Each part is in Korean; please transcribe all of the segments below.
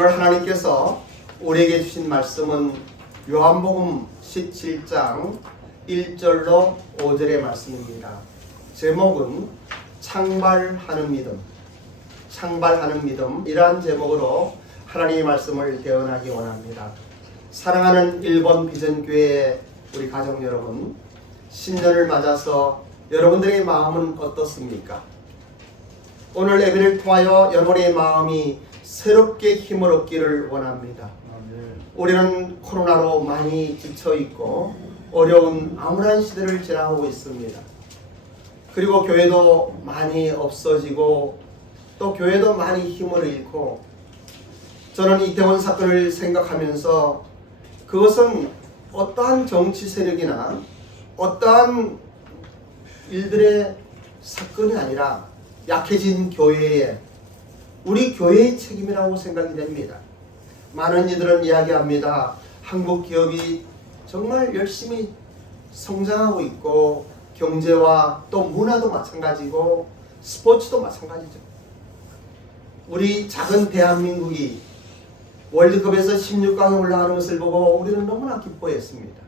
오늘 하나님께서 우리에게 주신 말씀은 요한복음 17장 1절로 5절의 말씀입니다. 제목은 창발하는 믿음, 창발하는 믿음이란 제목으로 하나님의 말씀을 대언하기 원합니다. 사랑하는 일본 비전교회 우리 가족 여러분, 신년을 맞아서 여러분들의 마음은 어떻습니까? 오늘 예배를 통하여 여러분의 마음이 새롭게 힘을 얻기를 원합니다. 우리는 코로나로 많이 지쳐있고 어려운 암울한 시대를 지나고 있습니다. 그리고 교회도 많이 없어지고 또 교회도 많이 힘을 잃고, 저는 이태원 사건을 생각하면서 그것은 어떠한 정치 세력이나 어떠한 일들의 사건이 아니라 약해진 교회의, 우리 교회의 책임이라고 생각이 됩니다. 많은 이들은 이야기합니다. 한국 기업이 정말 열심히 성장하고 있고 경제와 또 문화도 마찬가지고 스포츠도 마찬가지죠. 우리 작은 대한민국이 월드컵에서 16강에 올라가는 것을 보고 우리는 너무나 기뻐했습니다.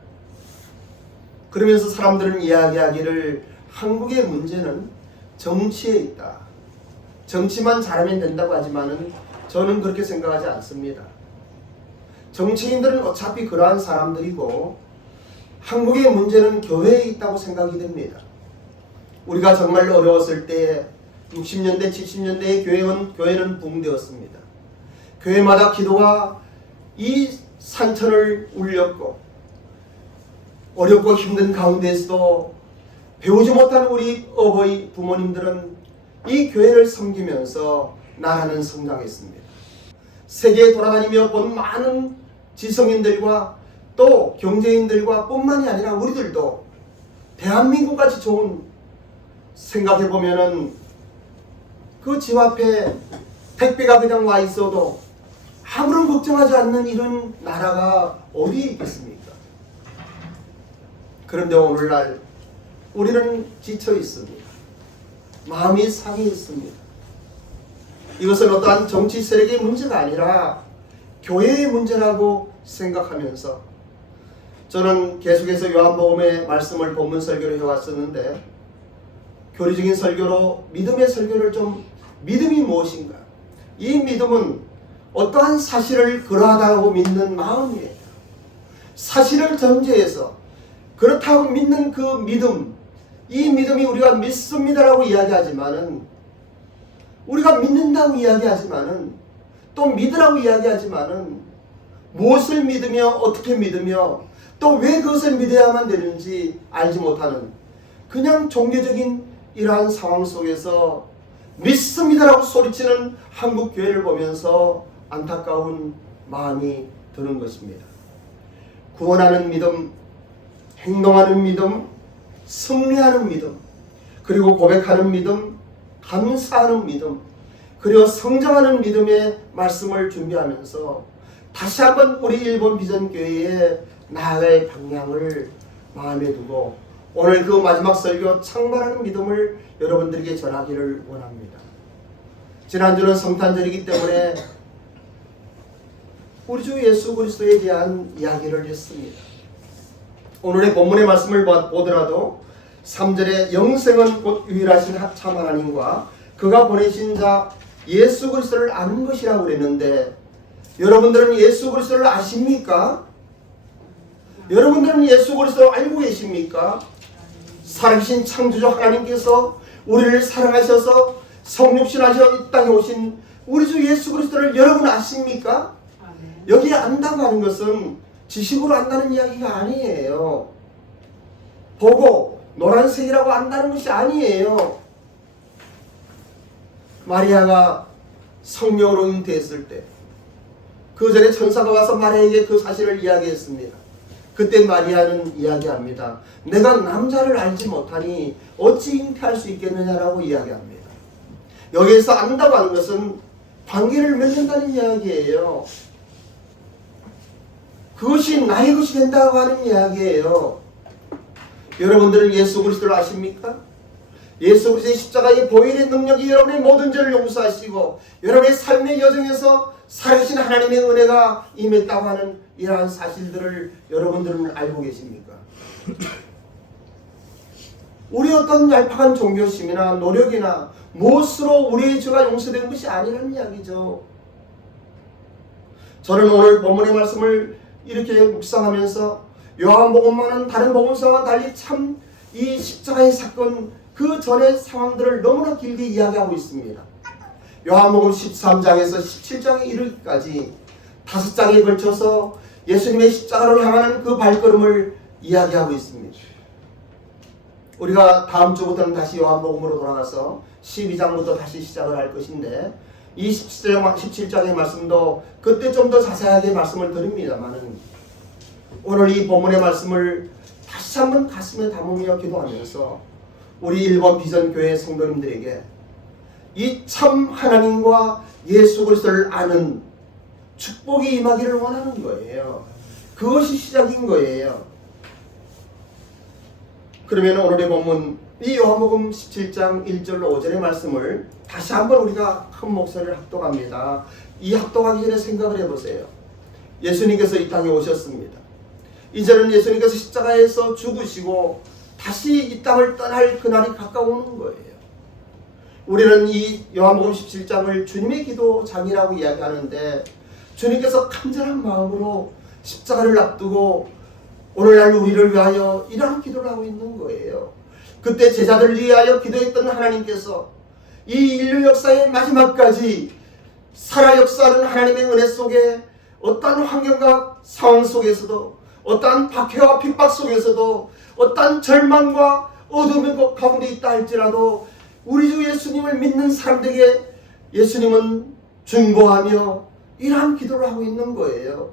그러면서 사람들은 이야기하기를 한국의 문제는 정치에 있다. 정치만 잘하면 된다고 하지만은 저는 그렇게 생각하지 않습니다. 정치인들은 어차피 그러한 사람들이고 한국의 문제는 교회에 있다고 생각이 됩니다. 우리가 정말 어려웠을 때 60년대, 70년대에 교회는 붕괴되었습니다. 교회마다 기도가 이 산천을 울렸고, 어렵고 힘든 가운데서도 배우지 못한 우리 어버이 부모님들은 이 교회를 섬기면서 나라는 성장했습니다. 세계에 돌아다니며 본 많은 지성인들과 또 경제인들과 뿐만이 아니라 우리들도 대한민국같이 좋은, 생각해보면은 그 집 앞에 택배가 그냥 와 있어도 아무런 걱정하지 않는 이런 나라가 어디에 있겠습니까? 그런데 오늘날 우리는 지쳐 있습니다. 마음이 상해 있습니다. 이것은 어떠한 정치 세력의 문제가 아니라 교회의 문제라고 생각하면서 저는 계속해서 요한복음의 말씀을 본문 설교로 해왔었는데, 교리적인 설교로 믿음의 설교를 좀, 믿음이 무엇인가? 이 믿음은 어떠한 사실을 그러하다고 믿는 마음이에요. 사실을 전제해서 그렇다고 믿는 그 믿음, 이 믿음이 우리가 믿습니다라고 이야기하지만은, 우리가 믿는다고 이야기하지만은, 또 믿으라고 이야기하지만은, 무엇을 믿으며 어떻게 믿으며 또 왜 그것을 믿어야만 되는지 알지 못하는 그냥 종교적인 이러한 상황 속에서 믿습니다라고 소리치는 한국 교회를 보면서 안타까운 마음이 드는 것입니다. 구원하는 믿음, 행동하는 믿음, 승리하는 믿음, 그리고 고백하는 믿음, 감사하는 믿음, 그리고 성장하는 믿음의 말씀을 준비하면서 다시 한번 우리 일본 비전교회의 나아갈 방향을 마음에 두고 오늘 그 마지막 설교 창발하는 믿음을 여러분들에게 전하기를 원합니다. 지난주는 성탄절이기 때문에 우리 주 예수 그리스도에 대한 이야기를 했습니다. 오늘의 본문의 말씀을 보더라도 3절에 영생은 곧 유일하신 참 하나님과 그가 보내신 자 예수 그리스도를 아는 것이라고 그랬는데, 여러분들은 예수 그리스도를 아십니까? 여러분들은 예수 그리스도를 알고 계십니까? 살아계신 창조주 하나님께서 우리를 사랑하셔서 성육신하셔 이 땅에 오신 우리 주 예수 그리스도를 여러분 아십니까? 여기 안다고 하는 것은 지식으로 안다는 이야기가 아니에요. 보고 노란색이라고 안다는 것이 아니에요. 마리아가 성령으로 잉태했을 때 그 전에 천사가 와서 마리아에게 그 사실을 이야기했습니다. 그때 마리아는 이야기합니다. 내가 남자를 알지 못하니 어찌 잉태할 수 있겠느냐라고 이야기합니다. 여기에서 안다고 하는 것은 관계를 맺는다는 이야기예요. 그것이 나의 것이 된다고 하는 이야기예요. 여러분들은 예수 그리스도를 아십니까? 예수 그리스도의 십자가의 보혈의 능력이 여러분의 모든 죄를 용서하시고 여러분의 삶의 여정에서 살아계신 하나님의 은혜가 임했다고 하는 이러한 사실들을 여러분들은 알고 계십니까? 우리 어떤 얄팍한 종교심이나 노력이나 무엇으로 우리의 죄가 용서된 것이 아니라는 이야기죠. 저는 오늘 본문의 말씀을 이렇게 묵상하면서 요한복음과는 다른 복음서와 달리 참 이 십자가의 사건 그 전의 상황들을 너무나 길게 이야기하고 있습니다. 요한복음 13장에서 17장에 이르기까지 5장에 걸쳐서 예수님의 십자가로 향하는 그 발걸음을 이야기하고 있습니다. 우리가 다음 주부터는 다시 요한복음으로 돌아가서 12장부터 다시 시작을 할 것인데 이 17장의 말씀도 그때 좀 더 자세하게 말씀을 드립니다만은 오늘 이 본문의 말씀을 다시 한번 가슴에 담으며 기도하면서 우리 일본 비전교회 성도님들에게 이 참 하나님과 예수 그리스도를 아는 축복이 임하기를 원하는 거예요. 그것이 시작인 거예요. 그러면 오늘의 본문 이 요한복음 17장 1절로 5절의 말씀을 다시 한번 우리가 큰 목소리를 합독합니다. 이 합독하기 전에 생각을 해보세요. 예수님께서 이 땅에 오셨습니다. 이제는 예수님께서 십자가에서 죽으시고 다시 이 땅을 떠날 그날이 가까워오는 거예요. 우리는 이 요한복음 17장을 주님의 기도장이라고 이야기하는데 주님께서 간절한 마음으로 십자가를 앞두고 오늘날 우리를 위하여 이러한 기도를 하고 있는 거예요. 그때 제자들을 위하여 기도했던 하나님께서 이 인류 역사의 마지막까지 살아 역사하는 하나님의 은혜 속에 어떠한 환경과 상황 속에서도 어떠한 박해와 핍박 속에서도 어떠한 절망과 어둠의 가운데 있다 할지라도 우리 주 예수님을 믿는 사람들에게 예수님은 중보하며 이러한 기도를 하고 있는 거예요.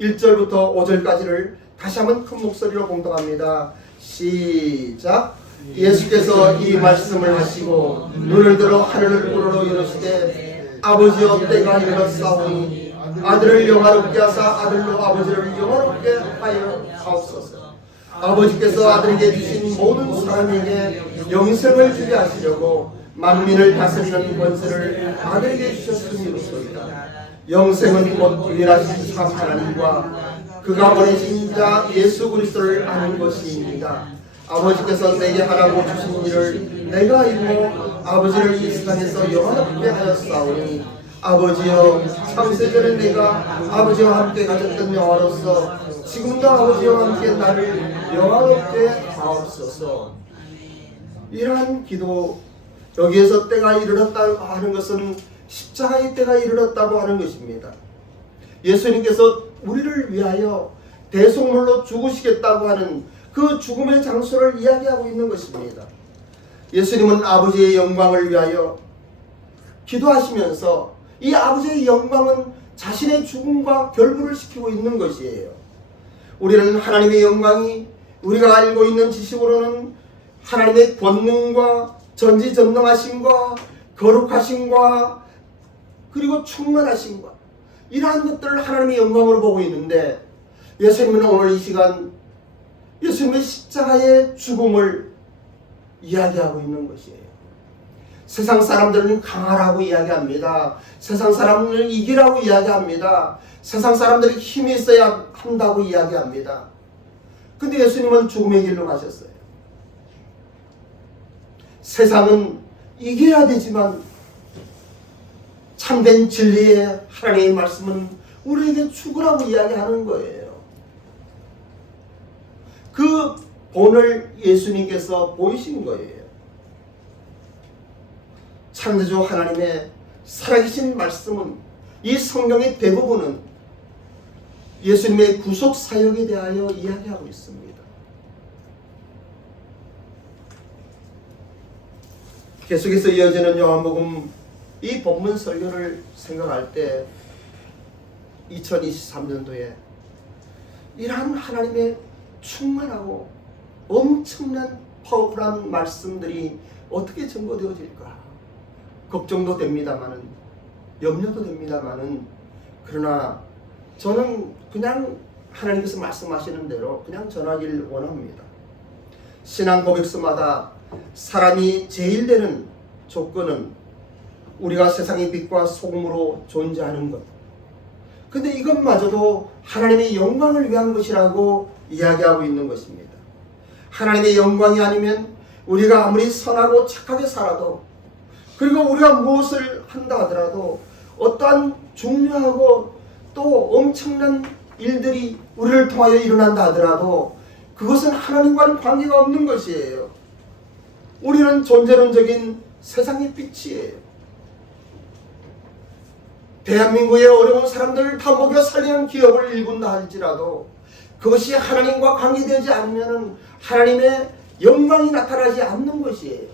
1절부터 5절까지를 다시 한번 큰 목소리로 봉독합니다. 시작. 예수께서 이 말씀을 하시고 눈을 들어 하늘을 우러러 이르시되 아버지여 때가 이르렀사오니 아들을 영화롭게 하사 아들로 아버지를 영화롭게 하여 하옵소서. 아버지께서 아들에게 주신 모든 사람에게 영생을 주게 하시려고 만민을 다스리는 권세를 아들에게 주셨음이로소이다. 영생은 곧 유일하신 참 하나님과 그가 보내신 자 예수 그리스도를 아는 것입니다. 아버지께서 내게 하라고 주신 일을 내가 이루어 아버지를 이 세상에서 영원롭게 하였사오니 아버지여 창세전에 내가 아버지와 함께 가졌던 영화로서 지금도 아버지와 함께 나를 영화롭게 하옵소서. 이러한 기도, 여기에서 때가 이르렀다고 하는 것은 십자가의 때가 이르렀다고 하는 것입니다. 예수님께서 우리를 위하여 대속물로 죽으시겠다고 하는 그 죽음의 장소를 이야기하고 있는 것입니다. 예수님은 아버지의 영광을 위하여 기도하시면서 이 아버지의 영광은 자신의 죽음과 결부를 시키고 있는 것이에요. 우리는 하나님의 영광이 우리가 알고 있는 지식으로는 하나님의 권능과 전지전능하심과 거룩하심과 그리고 충만하심과 이러한 것들을 하나님의 영광으로 보고 있는데 예수님은 오늘 이 시간 예수님의 십자가의 죽음을 이야기하고 있는 것이에요. 세상 사람들은 강하라고 이야기합니다. 세상 사람들은 이기라고 이야기합니다. 세상 사람들이 힘이 있어야 한다고 이야기합니다. 근데 예수님은 죽음의 길로 가셨어요. 세상은 이겨야 되지만 참된 진리의 하나님의 말씀은 우리에게 죽으라고 이야기하는 거예요. 그 본을 예수님께서 보이신 거예요. 창조주 하나님의 살아계신 말씀은 이 성경의 대부분은 예수님의 구속 사역에 대하여 이야기하고 있습니다. 계속해서 이어지는 요한복음 이 본문 설교를 생각할 때 2023년도에 이러한 하나님의 충만하고 엄청난 파워풀한 말씀들이 어떻게 증거되어질까 걱정도 됩니다마는 염려도 됩니다마는 그러나 저는 그냥 하나님께서 말씀하시는 대로 그냥 전하기를 원합니다. 신앙 고백서마다 사람이 제일 되는 조건은 우리가 세상의 빛과 소금으로 존재하는 것. 근데 이것마저도 하나님의 영광을 위한 것이라고 이야기하고 있는 것입니다. 하나님의 영광이 아니면 우리가 아무리 선하고 착하게 살아도, 그리고 우리가 무엇을 한다 하더라도 어떠한 중요하고 또 엄청난 일들이 우리를 통하여 일어난다 하더라도 그것은 하나님과는 관계가 없는 것이에요. 우리는 존재론적인 세상의 빛이에요. 대한민국의 어려운 사람들을 다 먹여 살리는 기업을 일군다 할지라도 그것이 하나님과 관계되지 않으면 하나님의 영광이 나타나지 않는 것이에요.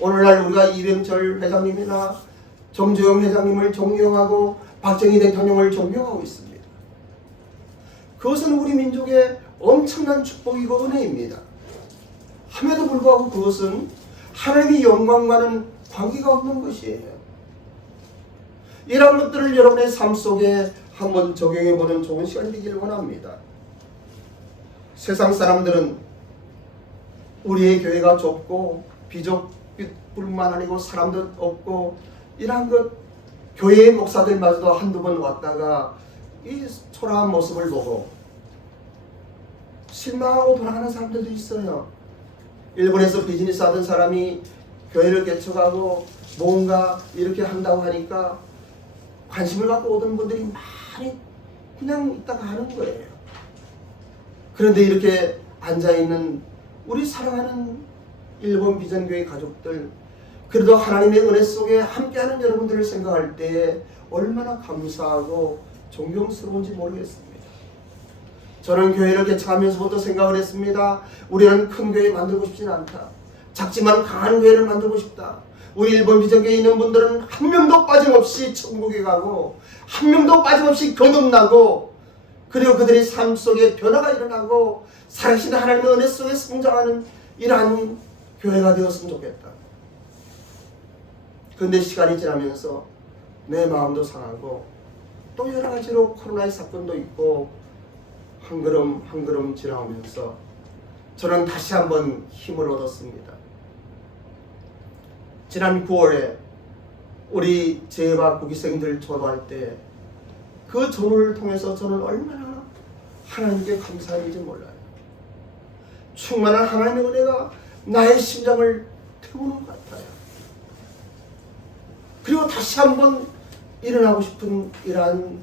오늘날 우리가 이병철 회장님이나 정주영 회장님을 존경하고 박정희 대통령을 존경하고 있습니다. 그것은 우리 민족의 엄청난 축복이고 은혜입니다. 함에도 불구하고 그것은 하나님의 영광과는 관계가 없는 것이에요. 이런 것들을 여러분의 삶 속에 한번 적용해보는 좋은 시간이 되기를 원합니다. 세상 사람들은 우리의 교회가 좁고 비족뿐만 아니고 사람도 없고 이러한 것, 교회의 목사들마저도 한두 번 왔다가 이 초라한 모습을 보고 실망하고 돌아가는 사람들도 있어요. 일본에서 비즈니스 하던 사람이 교회를 개척하고 뭔가 이렇게 한다고 하니까 관심을 갖고 오던 분들이 많이 그냥 있다가 하는 거예요. 그런데 이렇게 앉아있는 우리 사랑하는 일본 비전교회 가족들, 그래도 하나님의 은혜 속에 함께하는 여러분들을 생각할 때 얼마나 감사하고 존경스러운지 모르겠습니다. 저는 교회를 개척하면서부터 생각을 했습니다. 우리는 큰 교회 만들고 싶진 않다. 작지만 강한 교회를 만들고 싶다. 우리 일본 비전교회에 있는 분들은 한 명도 빠짐없이 천국에 가고 한 명도 빠짐없이 거듭나고 그리고 그들의 삶 속에 변화가 일어나고 살아계신 하나님의 은혜 속에 성장하는 이러한 교회가 되었으면 좋겠다. 그런데 시간이 지나면서 내 마음도 상하고 또 여러 가지로 코로나의 사건도 있고 한 걸음 한 걸음 지나오면서 저는 다시 한번 힘을 얻었습니다. 지난 9월에 우리 재바 구기생들 전도할 때 그 전우를 통해서 저는 얼마나 하나님께 감사했는지 몰라요. 충만한 하나님의 은혜가 나의 심장을 태우는 것 같아요. 그리고 다시 한번 일어나고 싶은 이러한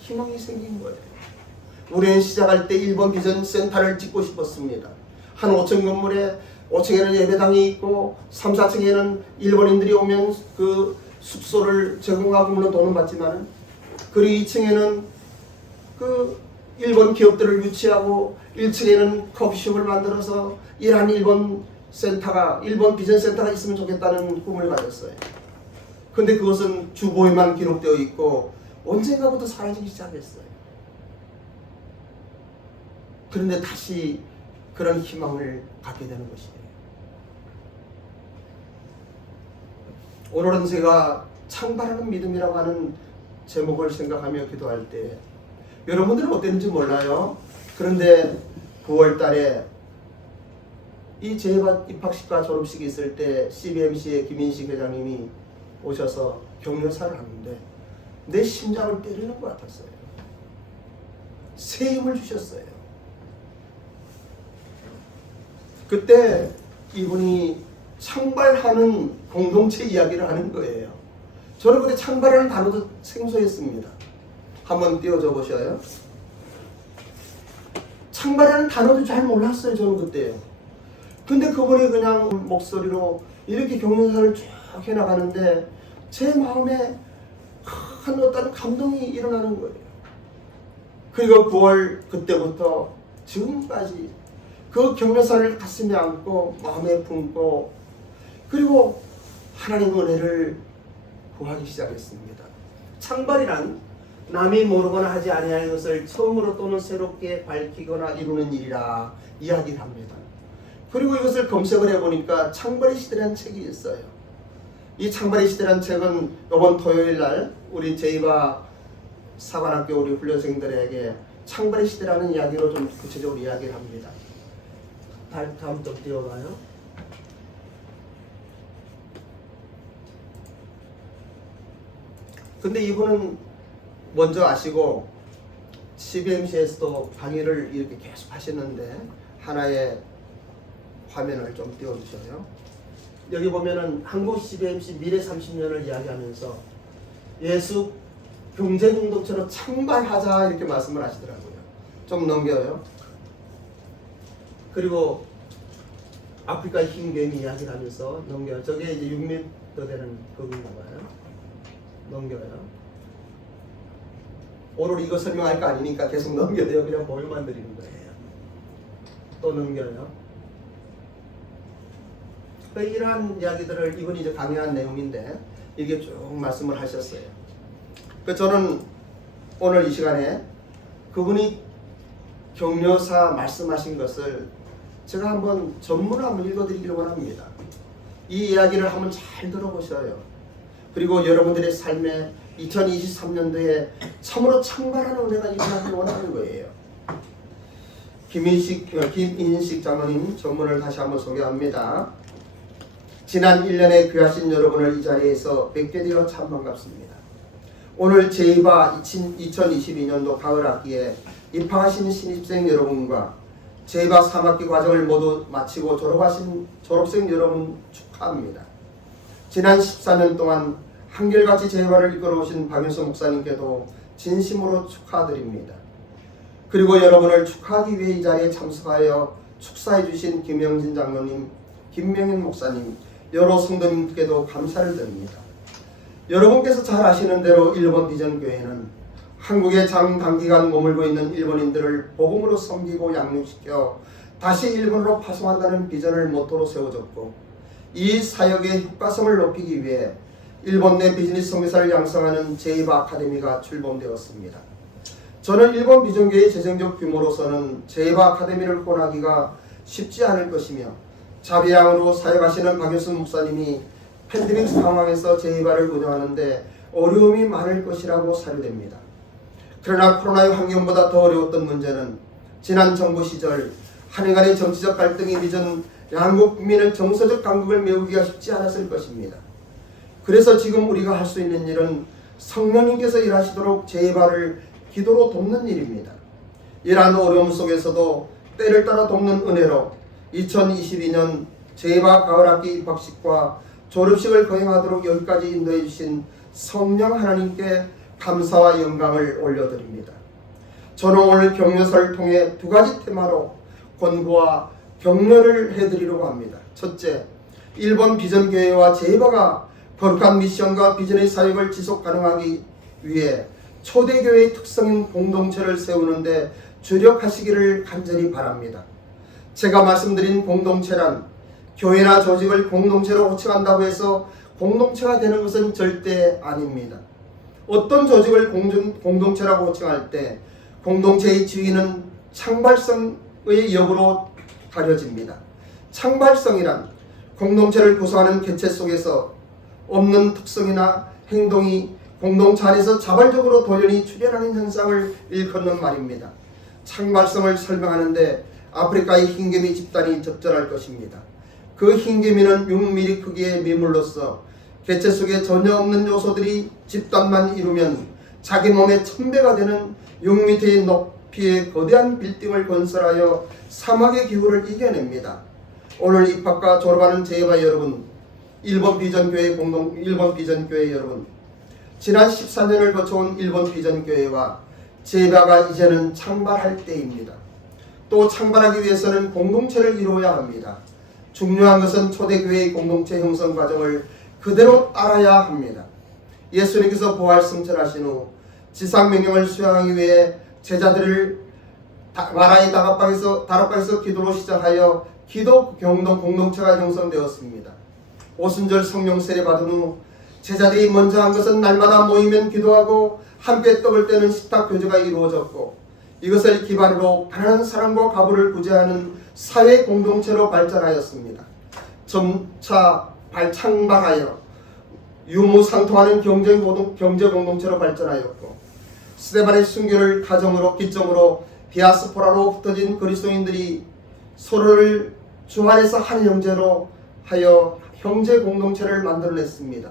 희망이 생긴 거예요. 우리는 시작할 때 1번 비전 센터를 짓고 싶었습니다. 한 5층 건물에 5층에는 예배당이 있고 3, 4층에는 일본인들이 오면 그 숙소를 제공하고 물론 돈은 받지만, 그리고 2층에는 그 일본 기업들을 유치하고 1층에는 커피숍을 만들어서 이러한 일본 비전 센터가 있으면 좋겠다는 꿈을 가졌어요. 근데 그것은 주보에만 기록되어 있고 언젠가부터 사라지기 시작했어요. 그런데 다시 그런 희망을 갖게 되는 것이에요. 오늘은 제가 창발하는 믿음이라고 하는 제목을 생각하며 기도할 때 여러분들은 어땠는지 몰라요. 그런데 9월 달에 이 재바 입학식과 졸업식이 있을 때 CBMC의 김인식 회장님이 오셔서 격려사를 하는데 내 심장을 때리는 것 같았어요. 새 힘을 주셨어요. 그때 이분이 창발하는 공동체 이야기를 하는 거예요. 저는 그때 창발하는 단어도 생소했습니다. 한번 띄워줘 보셔요. 창발하는 단어도 잘 몰랐어요. 저는 그때요. 근데 그분이 그냥 목소리로 이렇게 격려사를 쭉 해나가는데 제 마음에 큰 어떤 감동이 일어나는 거예요. 그리고 9월 그때부터 지금까지 그 격려사를 가슴에 안고 마음에 품고 그리고 하나님 은혜를 구하기 시작했습니다. 창발이란 남이 모르거나 하지 아니할 것을 처음으로 또는 새롭게 밝히거나 이루는 일이라 이야기를 합니다. 그리고 이것을 검색을 해보니까 창발의 시대라는 책이 있어요. 이 창발의 시대라는 책은 이번 토요일날 우리 제이바 사관학교 우리 훈련생들에게 창발의 시대라는 이야기로 좀 구체적으로 이야기를 합니다. 다음 좀 띄워봐요. 근데 이분은 먼저 아시고 CBMC에서도 강의를 이렇게 계속 하시는데 하나의 화면을 좀 띄워주셔요. 여기 보면은 한국 CBMC 미래 30년을 이야기하면서 예수 경제 공동체로 창발하자 이렇게 말씀을 하시더라고요. 좀 넘겨요. 그리고 아프리카 흰개미 이야기를 하면서 넘겨요. 저게 이제 6m 되는 거인가 봐요. 넘겨요. 오늘 이거 설명할 거 아니니까 계속 넘겨요. 그냥 보여만 드리는 거예요. 또 넘겨요. 이러한 이야기들을 이분이 이제 강의한 내용인데 이게 쭉 말씀을 하셨어요. 저는 오늘 이 시간에 그분이 격려사 말씀하신 것을 제가 한번 전문을 한번 읽어드리기를 원합니다. 이 이야기를 한번 잘 들어보셔요. 그리고 여러분들의 삶에 2023년도에 참으로 창발하는 은혜가 일어나길 원하는 거예요. 김인식 장로님 전문을 다시 한번 소개합니다. 지난 1년에 귀하신 여러분을 이 자리에서 뵙게 되어 참 반갑습니다. 오늘 제2바 2022년도 가을 학기에 입학하신 신입생 여러분과 제2바 3학기 과정을 모두 마치고 졸업하신 졸업생 여러분 축하합니다. 지난 14년 동안 한결같이 제2바를 이끌어오신 박윤서 목사님께도 진심으로 축하드립니다. 그리고 여러분을 축하하기 위해 이 자리에 참석하여 축사해 주신 김영진 장로님, 김명현 목사님, 여러 성도님께도 감사를 드립니다. 여러분께서 잘 아시는 대로 일본 비전교회는 한국에 장단기간 머물고 있는 일본인들을 복음으로 섬기고 양육시켜 다시 일본으로 파송한다는 비전을 모토로 세워졌고, 이 사역의 효과성을 높이기 위해 일본 내 비즈니스 선교사를 양성하는 제2바 아카데미가 출범되었습니다. 저는 일본 비전교회의 재정적 규모로서는 제2바 아카데미를 혼하기가 쉽지 않을 것이며, 자비양으로 사역하시는 박윤순 목사님이 팬데믹 상황에서 제2바를 운영하는데 어려움이 많을 것이라고 사료됩니다. 그러나 코로나의 환경보다 더 어려웠던 문제는 지난 정부 시절 한해 간의 정치적 갈등이 빚은 양국 국민의 정서적 간극을 메우기가 쉽지 않았을 것입니다. 그래서 지금 우리가 할 수 있는 일은 성령님께서 일하시도록 제2바를 기도로 돕는 일입니다. 이러한 어려움 속에서도 때를 따라 돕는 은혜로 2022년 제2바 가을학기 입학식과 졸업식을 거행하도록 여기까지 인도해 주신 성령 하나님께 감사와 영광을 올려드립니다. 저는 오늘 격려사를 통해 두 가지 테마로 권고와 격려를 해드리려고 합니다. 첫째, 일본 비전교회와 제2바가 거룩한 미션과 비전의 사역을 지속 가능하기 위해 초대교회의 특성인 공동체를 세우는데 주력하시기를 간절히 바랍니다. 제가 말씀드린 공동체란 교회나 조직을 공동체로 호칭한다고 해서 공동체가 되는 것은 절대 아닙니다. 어떤 조직을 공동체라고 호칭할 때 공동체의 지위는 창발성의 역으로 가려집니다. 창발성이란 공동체를 구성하는 개체 속에서 없는 특성이나 행동이 공동체 안에서 자발적으로 돌연히 출현하는 현상을 일컫는 말입니다. 창발성을 설명하는데 아프리카의 흰개미 집단이 적절할 것입니다. 그 흰개미는 6mm 크기의 미물로서 개체 속에 전혀 없는 요소들이 집단만 이루면 자기 몸의 1000배가 되는 6m의 높이의 거대한 빌딩을 건설하여 사막의 기후를 이겨냅니다. 오늘 입학과 졸업하는 제2바 여러분, 일본 비전교회 여러분, 지난 14년을 거쳐온 일본 비전교회와 제2바가 이제는 창발할 때입니다. 또 창발하기 위해서는 공동체를 이루어야 합니다. 중요한 것은 초대교회의 공동체 형성 과정을 그대로 따라야 합니다. 예수님께서 부활 승천하신 후 지상명령을 수행하기 위해 제자들을 마라의 다락방에서 기도로 시작하여 기도 경동 공동체가 형성되었습니다. 오순절 성령 세례 받은 후 제자들이 먼저 한 것은 날마다 모이면 기도하고 함께 떡을 떼는 식탁 교제가 이루어졌고, 이것을 기반으로 가난한 사람과 가부를 구제하는 사회 공동체로 발전하였습니다. 점차 창발하여 유무상통하는 경제 공동체로 발전하였고, 스데반의 순교를 기점으로 디아스포라로 흩어진 그리스도인들이 서로를 주 안에서 한 형제로 하여 형제 공동체를 만들어냈습니다.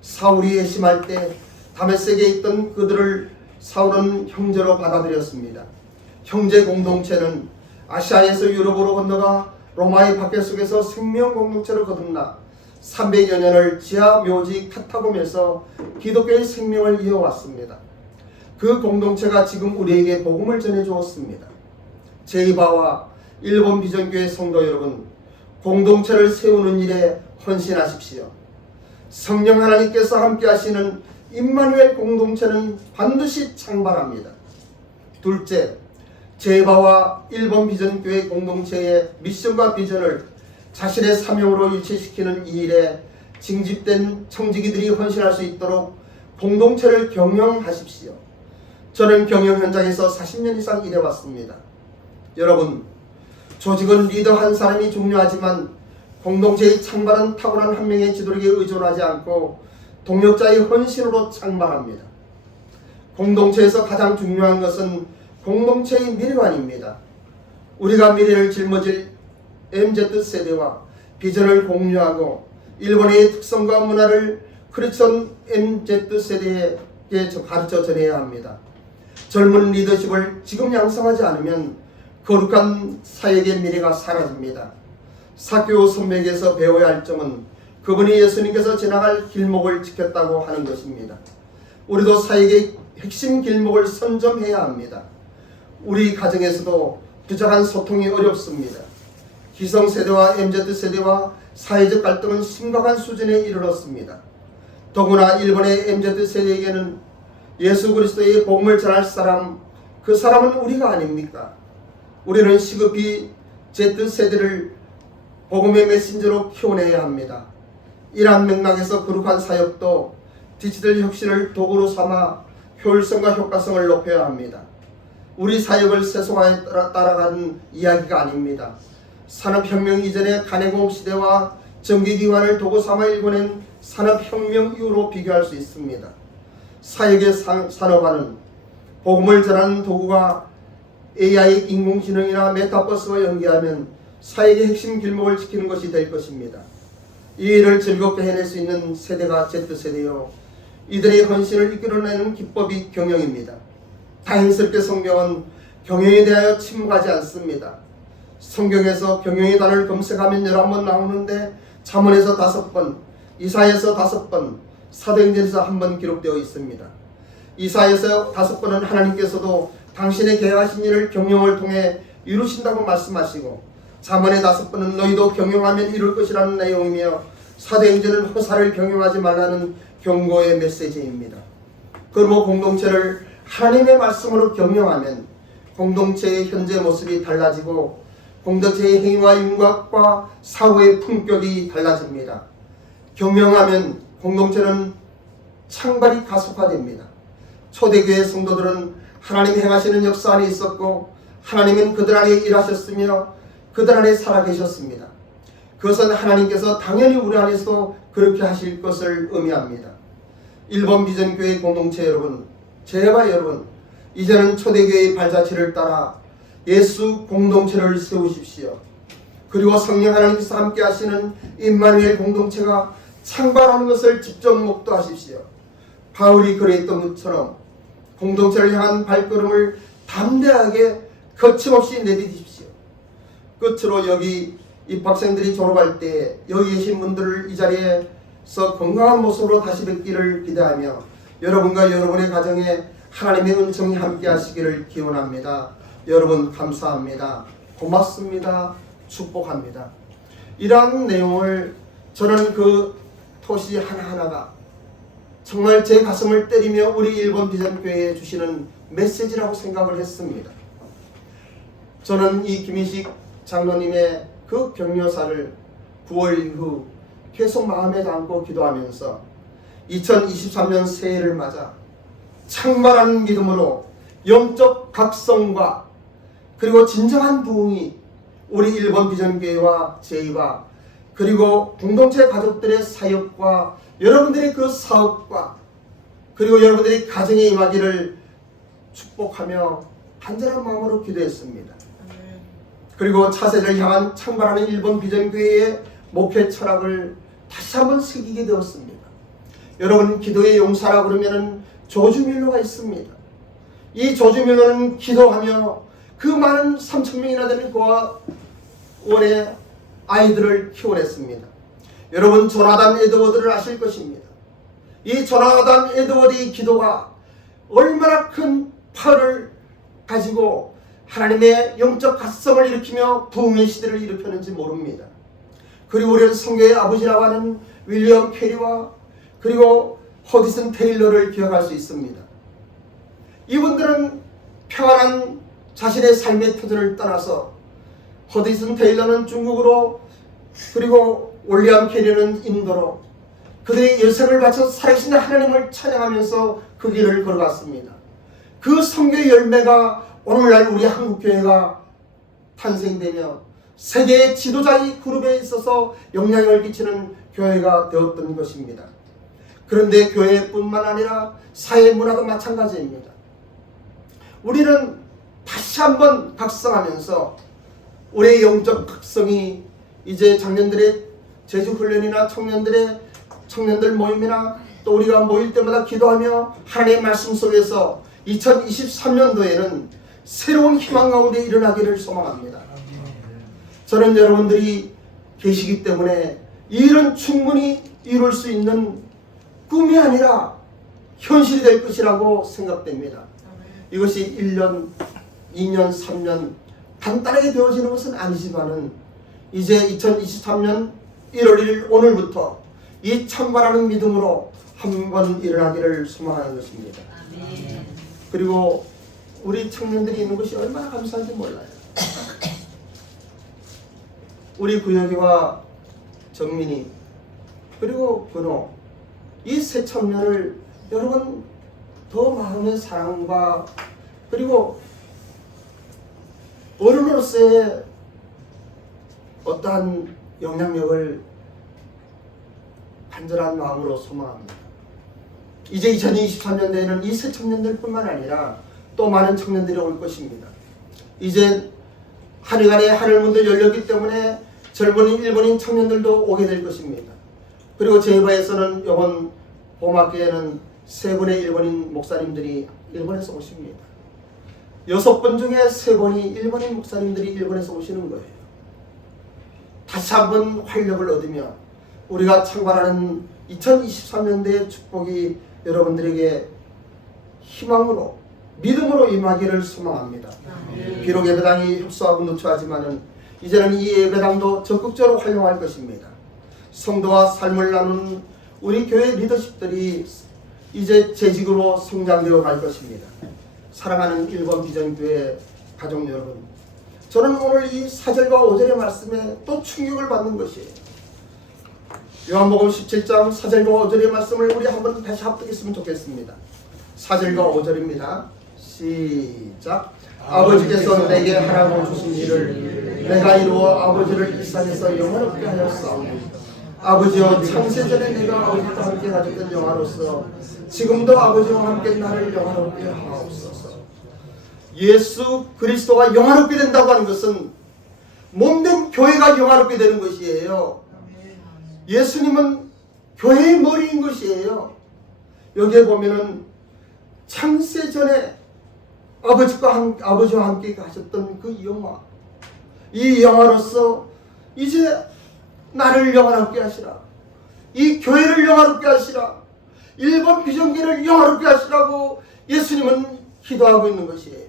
사울이 회심할 때 다메섹에 있던 그들을 사울은 형제로 받아들였습니다. 형제 공동체는 아시아에서 유럽으로 건너가 로마의 박해 속에서 생명 공동체로 거듭나 300여 년을 지하 묘지 카타콤에서 기독교의 생명을 이어왔습니다. 그 공동체가 지금 우리에게 복음을 전해주었습니다. 제이바와 일본 비전교회 성도 여러분, 공동체를 세우는 일에 헌신하십시오. 성령 하나님께서 함께 하시는 임마누엘 공동체는 반드시 창발합니다. 둘째, 제이바와 일본 비전교회 공동체의 미션과 비전을 자신의 사명으로 일치시키는 이 일에 징집된 청지기들이 헌신할 수 있도록 공동체를 경영하십시오. 저는 경영 현장에서 40년 이상 일해왔습니다. 여러분, 조직은 리더 한 사람이 중요하지만 공동체의 창발은 탁월한 한 명의 지도력에 의존하지 않고 동력자의 헌신으로 창발합니다. 공동체에서 가장 중요한 것은 공동체의 미래관입니다. 우리가 미래를 짊어질 MZ세대와 비전을 공유하고 일본의 특성과 문화를 크리스천 MZ세대에게 가르쳐 전해야 합니다. 젊은 리더십을 지금 양성하지 않으면 거룩한 사역의 미래가 사라집니다. 사교 선배에게서 배워야 할 점은 그분이 예수님께서 지나갈 길목을 지켰다고 하는 것입니다. 우리도 사역의 핵심 길목을 선점해야 합니다. 우리 가정에서도 부적한 소통이 어렵습니다. 기성세대와 MZ세대와 사회적 갈등은 심각한 수준에 이르렀습니다. 더구나 일본의 MZ세대에게는 예수 그리스도의 복음을 전할 사람, 그 사람은 우리가 아닙니까? 우리는 시급히 Z세대를 복음의 메신저로 키워내야 합니다. 이러한 맥락에서 거룩한 사역도 디지털 혁신을 도구로 삼아 효율성과 효과성을 높여야 합니다. 우리 사역을 세속화에 따라가는 이야기가 아닙니다. 산업혁명 이전의 간해공업 시대와 전기기관을 도구 삼아 일궈낸 산업혁명 이후로 비교할 수 있습니다. 사역의 산업화는 복음을 전하는 도구가 AI, 인공지능이나 메타버스와 연계하면 사역의 핵심 길목을 지키는 것이 될 것입니다. 이 일을 즐겁게 해낼 수 있는 세대가 Z세대요. 이들의 헌신을 이끌어내는 기법이 경영입니다. 다행스럽게 성경은 경영에 대하여 침묵하지 않습니다. 성경에서 경영의 단어를 검색하면 11번 나오는데 잠언에서 5번, 이사야에서 5번, 사도행전에서 1번 기록되어 있습니다. 이사야에서 5번은 하나님께서도 당신의 계획하신 일을 경영을 통해 이루신다고 말씀하시고, 잠언의 5번은 너희도 경영하면 이룰 것이라는 내용이며, 사도행전은 허사를 경영하지 말라는 경고의 메시지입니다. 그러므로 공동체를 하나님의 말씀으로 경영하면 공동체의 현재 모습이 달라지고 공동체의 행위와 윤곽과 사고의 품격이 달라집니다. 경영하면 공동체는 창발이 가속화됩니다. 초대교회 성도들은 하나님이 행하시는 역사 안에 있었고 하나님은 그들 안에 일하셨으며 그들 안에 살아계셨습니다. 그것은 하나님께서 당연히 우리 안에서도 그렇게 하실 것을 의미합니다. 일본 비전교회 공동체 여러분, 제발 여러분, 이제는 초대교회의 발자취를 따라 예수 공동체를 세우십시오. 그리고 성령 하나님께서 함께 하시는 임마누엘 공동체가 창발하는 것을 직접 목도하십시오. 바울이 그랬던 것처럼 공동체를 향한 발걸음을 담대하게 거침없이 내디디십시오. 끝으로 여기 입학생들이 졸업할 때 여기 계신 분들을 이 자리에서 건강한 모습으로 다시 뵙기를 기대하며 여러분과 여러분의 가정에 하나님의 은총이 함께 하시기를 기원합니다. 여러분 감사합니다. 고맙습니다. 축복합니다. 이러한 내용을 저는 그 토시 하나하나가 정말 제 가슴을 때리며 우리 일본 비전교회에 주시는 메시지라고 생각을 했습니다. 저는 이 김인식 장로님의 그 격려사를 9월 이후 계속 마음에 담고 기도하면서 2023년 새해를 맞아 창발한 믿음으로 영적 각성과 그리고 진정한 부흥이 우리 일본 비전교회와 제이와 그리고 공동체 가족들의 사역과 여러분들의 그 사업과 그리고 여러분들의 가정에 임하기를 축복하며 간절한 마음으로 기도했습니다. 그리고 차세를 향한 창발하는 일본 비전교회의 목회 철학을 다시 한번 새기게 되었습니다. 여러분, 기도의 용사라 그러면은 조지 뮬러가 있습니다. 이 조지 뮬러는 기도하며 그 많은 3,000명이나 되는 고아원의 아이들을 키워냈습니다. 여러분, 조나단 에드워드를 아실 것입니다. 이 조나단 에드워드의 기도가 얼마나 큰 파워를 가지고 하나님의 영적 각성을 일으키며 부흥의 시대를 일으켰는지 모릅니다. 그리고 우리는 성교의 아버지라고 하는 윌리엄 캐리와 그리고 허디슨 테일러를 기억할 수 있습니다. 이분들은 평안한 자신의 삶의 터전을 떠나서 허디슨 테일러는 중국으로 그리고 윌리엄 캐리는 인도로 그들의 여생을 바쳐 살아계신 하나님을 찬양하면서 그 길을 걸어갔습니다. 그 성교의 열매가 오늘날 우리 한국교회가 탄생되며 세계의 지도자의 그룹에 있어서 영향을 끼치는 교회가 되었던 것입니다. 그런데 교회뿐만 아니라 사회문화도 마찬가지입니다. 우리는 다시 한번 각성하면서 우리의 영적 각성이 이제 장년들의 제주훈련이나 청년들 모임이나 또 우리가 모일 때마다 기도하며 하나님의 말씀 속에서 2023년도에는 새로운 희망 가운데 일어나기를 소망합니다. 저는 여러분들이 계시기 때문에 이 일은 충분히 이룰 수 있는 꿈이 아니라 현실이 될 것이라고 생각됩니다. 이것이 1년, 2년, 3년 간단하게 되어지는 것은 아니지만은 이제 2023년 1월 1일 오늘부터 이 창발하는 믿음으로 한번 일어나기를 소망하는 것입니다. 그리고 우리 청년들이 있는 것이 얼마나 감사한지 몰라요. 우리 구혁이와 정민이 그리고 근호 이 세 청년을 여러분 더 마음의 사랑과 그리고 어른으로서의 어떠한 영향력을 간절한 마음으로 소망합니다. 이제 2023년도에는 이 세 청년들뿐만 아니라 또 많은 청년들이 올 것입니다. 이제 하늘간에 하늘문도 열렸기 때문에 젊은 일본인 청년들도 오게 될 것입니다. 그리고 제이바에서는 이번 봄학기에는 3분의 일본인 목사님들이 일본에서 오십니다. 6번 중에 3번이 일본인 목사님들이 일본에서 오시는 거예요. 다시 한번 활력을 얻으며 우리가 창발하는 2023년도의 축복이 여러분들에게 희망으로 믿음으로 임하기를 소망합니다. 비록 예배당이 협소하고 누추하지만은 이제는 이 예배당도 적극적으로 활용할 것입니다. 성도와 삶을 나누는 우리 교회 리더십들이 이제 재직으로 성장되어 갈 것입니다. 사랑하는 일본 비전교회 가족 여러분, 저는 오늘 이 4절과 5절의 말씀에 또 충격을 받는 것이에요. 요한복음 17장 4절과 5절의 말씀을 우리 한번 다시 합독했으면 좋겠습니다. 4절과 5절입니다. 시작. 아버지께서 내게 하라고 주신 일을 내가 이루어 아버지를 일상에서 영원롭게 하였사오니 아버지여 창세전에 내가 아버지와 함께 가졌던 영화로서 지금도 아버지와 함께 나를 영화롭게 하옵소서. 예수 그리스도가 영화롭게 된다고 하는 것은 몸된 교회가 영화롭게 되는 것이에요. 예수님은 교회의 머리인 것이에요. 여기에 보면은 창세전에 아버지와 함께 가셨던 그 영화, 이 영화로서 이제 나를 영화롭게 하시라, 이 교회를 영화롭게 하시라, 일본 비전교회를 영화롭게 하시라고 예수님은 기도하고 있는 것이에요.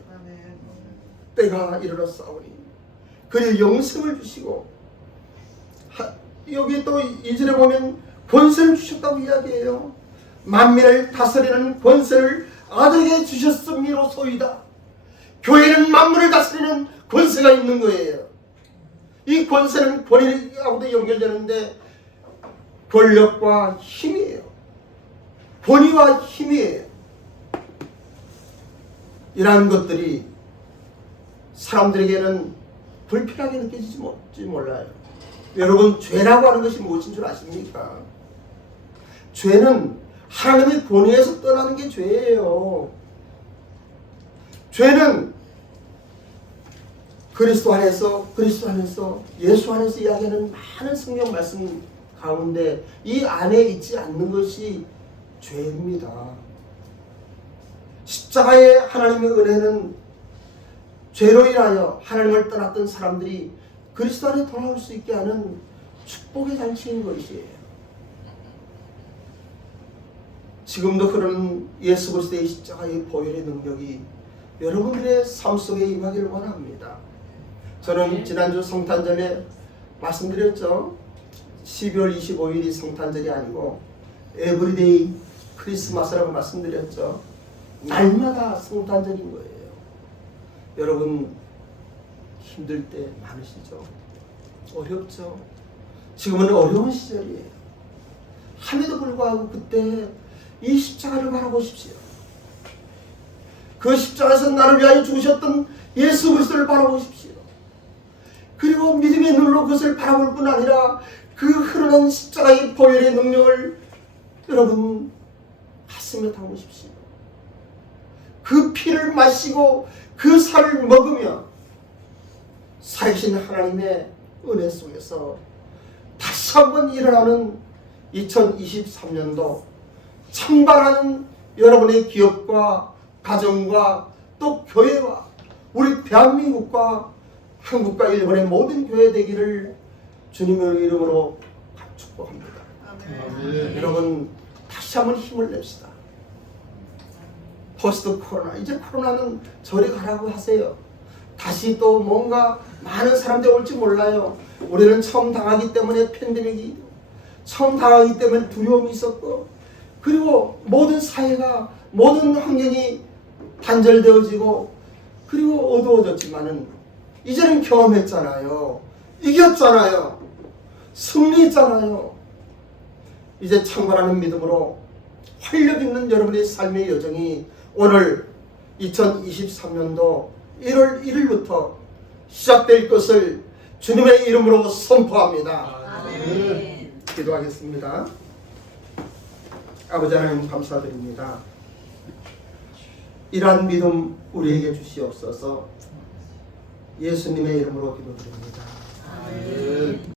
때가 이르렀사오니 그를 영생을 주시고, 여기 또 2절에 보면 권세를 주셨다고 이야기해요. 만민을 다스리는 권세를 아들에게 주셨음이로소이다. 교회는 만물을 다스리는 권세가 있는 거예요. 이 권세는 권위하고도 연결되는데 권력과 힘이에요. 권위와 힘이에요. 이러한 것들이 사람들에게는 불편하게 느껴지지 몰라요. 여러분, 죄라고 하는 것이 무엇인 줄 아십니까? 죄는 하나님의 권위에서 떠나는 게 죄예요. 죄는 그리스도 안에서 예수 안에서 이야기하는 많은 성경 말씀 가운데 이 안에 있지 않는 것이 죄입니다. 십자가의 하나님의 은혜는 죄로 인하여 하나님을 떠났던 사람들이 그리스도 안에 돌아올 수 있게 하는 축복의 잔치인 것이에요. 지금도 그런 예수 그리스도의 십자가의 보혈의 능력이 여러분들의 삶 속에 임하기를 원합니다. 저는 지난주 성탄절에 말씀드렸죠. 12월 25일이 성탄절이 아니고 에브리데이 크리스마스라고 말씀드렸죠. 날마다 성탄절인 거예요. 여러분 힘들 때 많으시죠? 어렵죠? 지금은 어려운 시절이에요. 함에도 불구하고 그때 이 십자가를 바라보십시오. 그 십자가에서 나를 위하여 죽으셨던 예수 그리스도를 바라보십시오. 그리고 믿음의 눈으로 그것을 바라볼 뿐 아니라 그 흐르는 십자가의 보혈의 능력을 여러분 가슴에 담으십시오. 그 피를 마시고 그 살을 먹으며 살아계신 하나님의 은혜 속에서 다시 한번 일어나는 2023년도 창발하는 여러분의 기업과 가정과 또 교회와 우리 대한민국과 한국과 일본의 모든 교회 되기를 주님의 이름으로 축복합니다. 아멘. 여러분 다시 한번 힘을 냅시다. 포스트 코로나, 이제 코로나는 저리 가라고 하세요. 다시 또 뭔가 많은 사람들이 올지 몰라요. 우리는 처음 당하기 때문에 팬데믹이 처음 당하기 때문에 두려움이 있었고, 그리고 모든 사회가 모든 환경이 단절되어지고 그리고 어두워졌지만은 이제는 경험했잖아요. 이겼잖아요. 승리했잖아요. 이제 창발하는 믿음으로 활력 있는 여러분의 삶의 여정이 오늘 2023년도 1월 1일부터 시작될 것을 주님의 이름으로 선포합니다. 아멘. 기도하겠습니다. 아버지 하나님 감사드립니다. 이러한 믿음 우리에게 주시옵소서. 예수님의 이름으로 기도드립니다. 아멘.